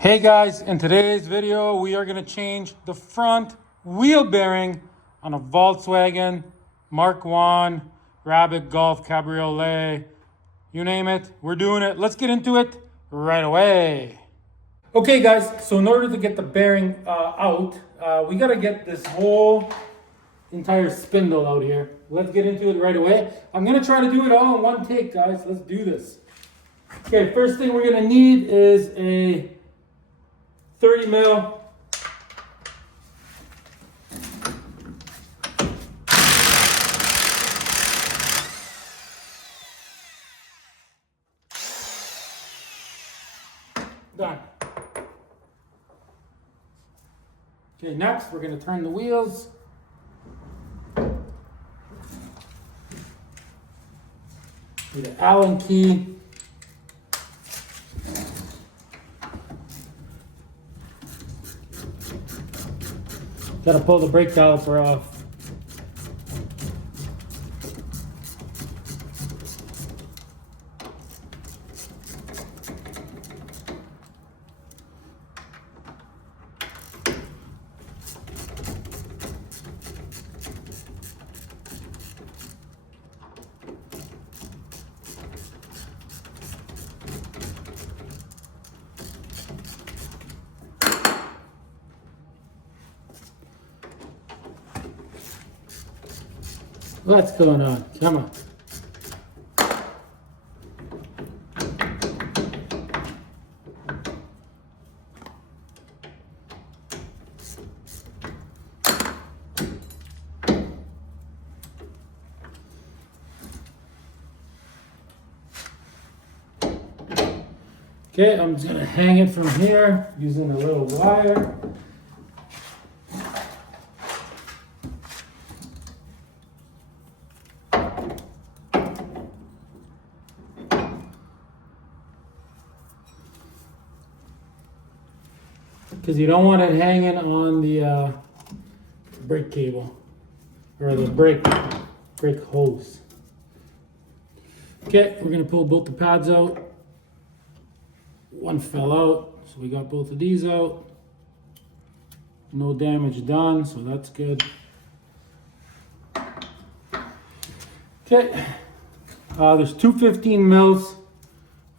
Hey guys, in today's video, we are going to change the front wheel bearing on a Volkswagen Mk1, Rabbit, Golf, Cabriolet, you name it, we're doing it. Let's get into it right away. Okay guys, so in order to get the bearing out, we got to get this whole entire spindle out here. Let's get into it right away. I'm going to try to do it all in one take, guys. Let's do this. Okay, first thing we're going to need is a 30 mil done. Okay, next we're going to turn the wheels. With an Allen key. Got to pull the brake caliper off. What's going on? Come on. Okay, I'm just gonna hang it from here using a little wire. Because you don't want it hanging on the brake cable or the brake hose. Okay, we're gonna pull both the pads out. One fell out, so we got both of these out. No damage done, so that's good. Okay, there's two 15 mils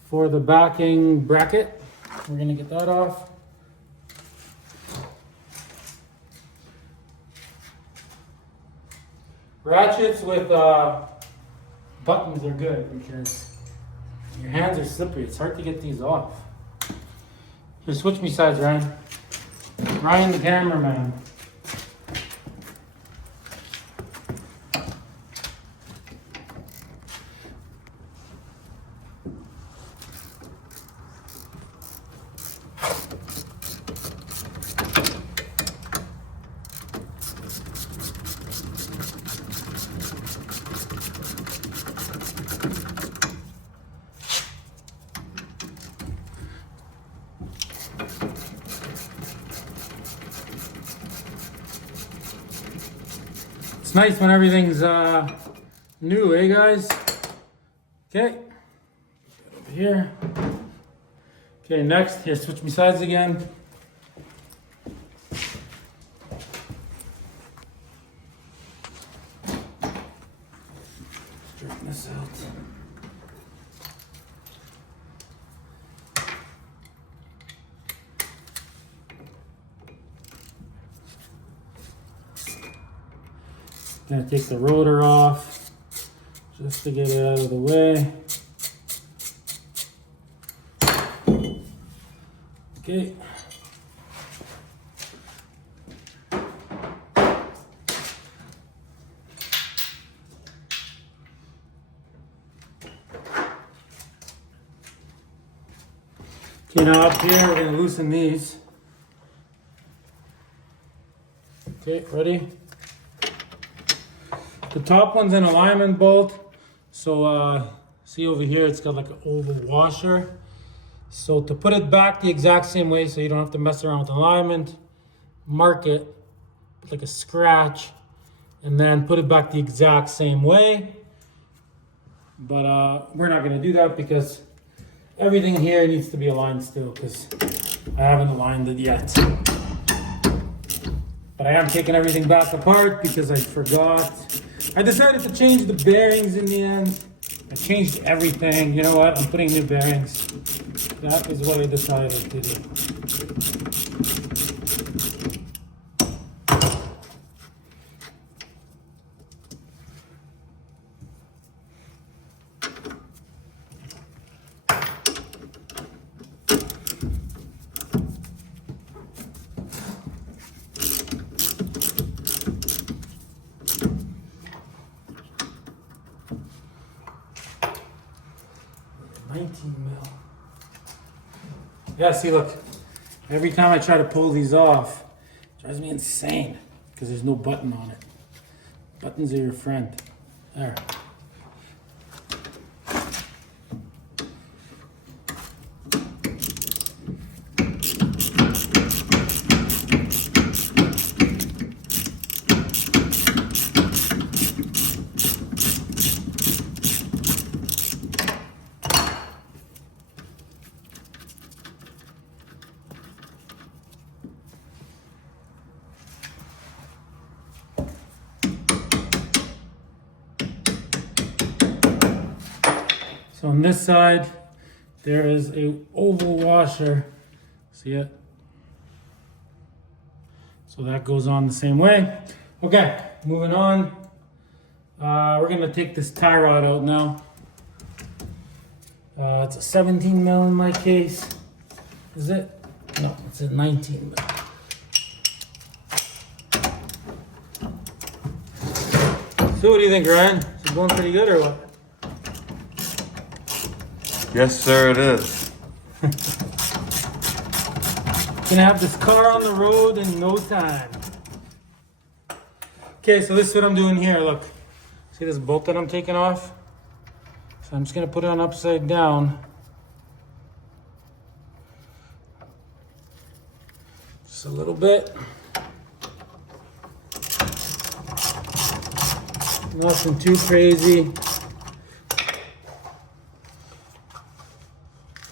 for the backing bracket. We're gonna get that off. Ratchets with buttons are good because your hands are slippery. It's hard to get these off. Here, switch me sides, Ryan. Ryan, the cameraman. It's nice when everything's new, eh guys? Okay, over here. Okay, next, here, switch me sides again. Straighten this out. Gonna take the rotor off just to get it out of the way. Okay. Okay, now up here we're gonna loosen these. Okay, ready? The top one's an alignment bolt. So see over here, it's got like an oval washer. So to put it back the exact same way so you don't have to mess around with alignment, mark it with like a scratch and then put it back the exact same way. But we're not gonna do that because everything here needs to be aligned still because I haven't aligned it yet. But I am taking everything back apart because I forgot. I decided to change the bearings in the end. I changed everything. You know what? I'm putting new bearings. That is what I decided to do. Yeah, see, look. Every time I try to pull these off, it drives me insane because there's no button on it. Buttons are your friend. There. So on this side, there is a oval washer. See it? So that goes on the same way. Okay, moving on. We're gonna take this tie rod out now. It's a 17 mil in my case. Is it? No, it's a 19 mil. So what do you think, Ryan? Is it going pretty good or what? Yes, sir, it is. Gonna have this car on the road in no time. Okay, so this is what I'm doing here. Look, see this bolt that I'm taking off? So I'm just gonna put it on upside down. Just a little bit. Nothing too crazy.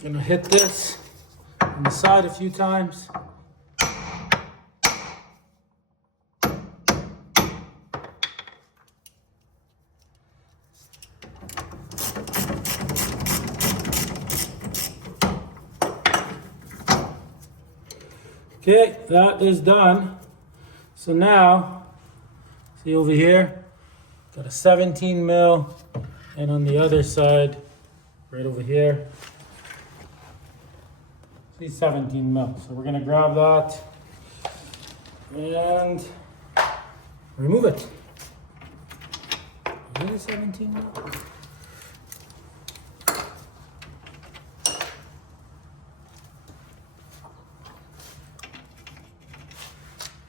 Gonna hit this on the side a few times. Okay, that is done. So now, see over here, got a 17 mil, and on the other side, right over here, see 17 mil. So we're gonna grab that and remove it. Is it 17 mil?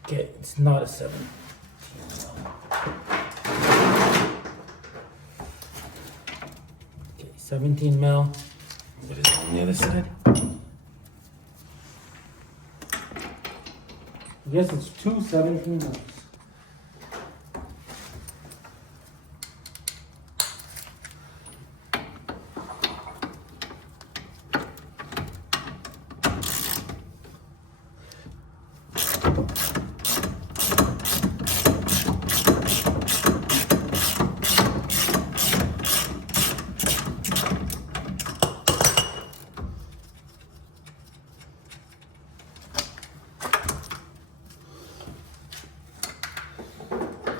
Okay, it's not a 17 mil. Okay, 17 mil. What is it on the other side? I guess it's two 17 mils.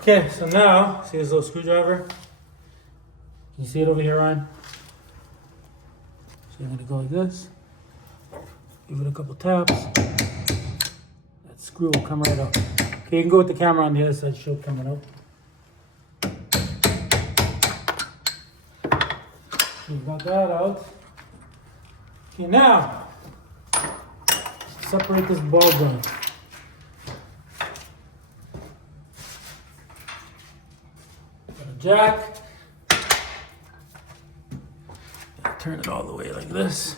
Okay, so now, see this little screwdriver? Can you see it over here, Ryan? So I'm gonna go like this. Give it a couple taps. That screw will come right out. Okay, you can go with the camera on the other side, she'll come out. So you got that out. Okay, now, separate this ball joint. Jack. Turn it all the way like this.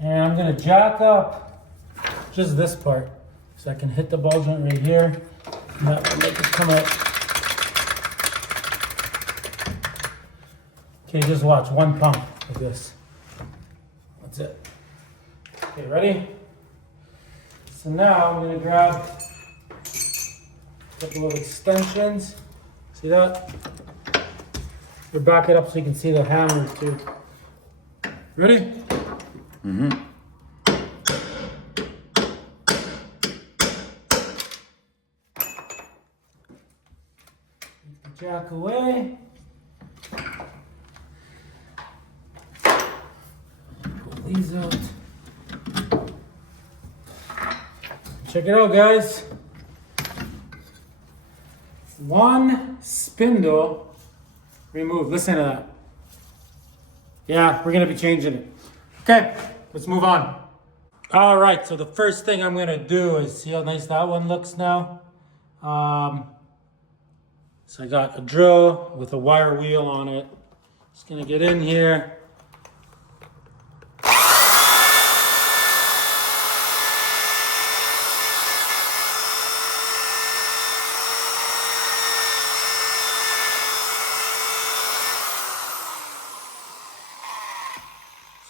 And I'm gonna jack up just this part so I can hit the ball joint right here. And that will make it come out. Okay, just watch, one pump like this. That's it. Okay, ready? So now I'm gonna grab a couple of extensions. See that? You back it up so you can see the hammer too. Ready? Mm-hmm. Take the jack away. Pull these out. Check it out, guys. One spindle removed. Listen to that. Yeah, we're gonna be changing it. Okay, let's move on. All right, so the first thing I'm gonna do is see how nice that one looks now. So I got a drill with a wire wheel on it. Just gonna get in here.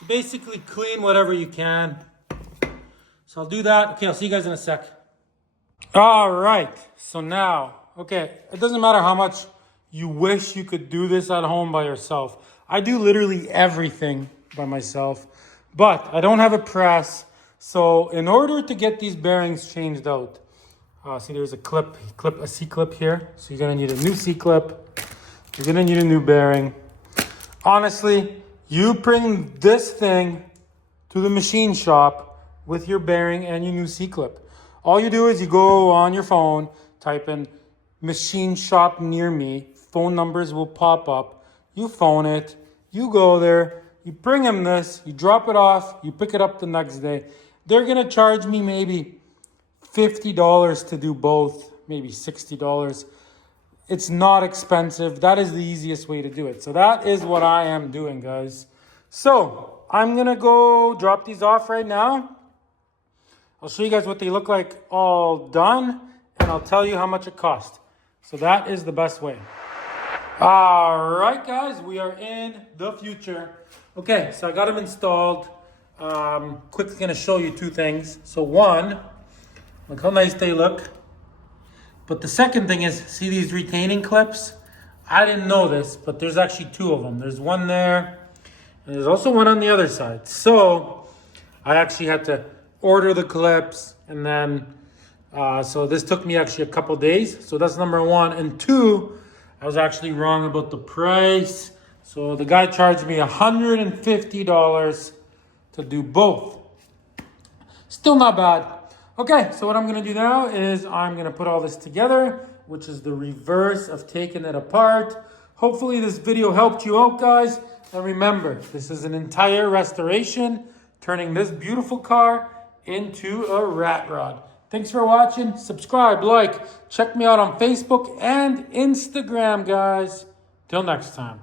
So basically clean whatever you can. So I'll do that. Okay, I'll see you guys in a sec. All right, so now, okay, it doesn't matter how much you wish you could do this at home by yourself. I do literally everything by myself, but I don't have a press. So in order to get these bearings changed out, see there's a C-clip here. So you're gonna need a new C-clip. You're gonna need a new bearing. Honestly, you bring this thing to the machine shop with your bearing and your new C-clip. All you do is you go on your phone, type in machine shop near me, phone numbers will pop up, you phone it, you go there, you bring them this, you drop it off, you pick it up the next day. They're gonna charge me maybe $50 to do both, maybe $60. It's not expensive. That is the easiest way to do it. So that is what I am doing, guys. So I'm gonna go drop these off right now. I'll show you guys what they look like all done, and I'll tell you how much it cost. So that is the best way. All right, guys, we are in the future. Okay, so I got them installed. Quickly gonna show you two things. So one, look how nice they look. But the second thing is, see these retaining clips? I didn't know this, but there's actually two of them. There's one there, and there's also one on the other side. So I actually had to order the clips, and then so this took me actually a couple days. So that's number one. And two, I was actually wrong about the price. So the guy charged me $150 to do both. Still not bad. Okay, so what I'm gonna do now is I'm gonna put all this together, which is the reverse of taking it apart. Hopefully this video helped you out, guys. And remember, this is an entire restoration, turning this beautiful car into a rat rod. Thanks for watching. Subscribe, like, check me out on Facebook and Instagram, guys. Till next time.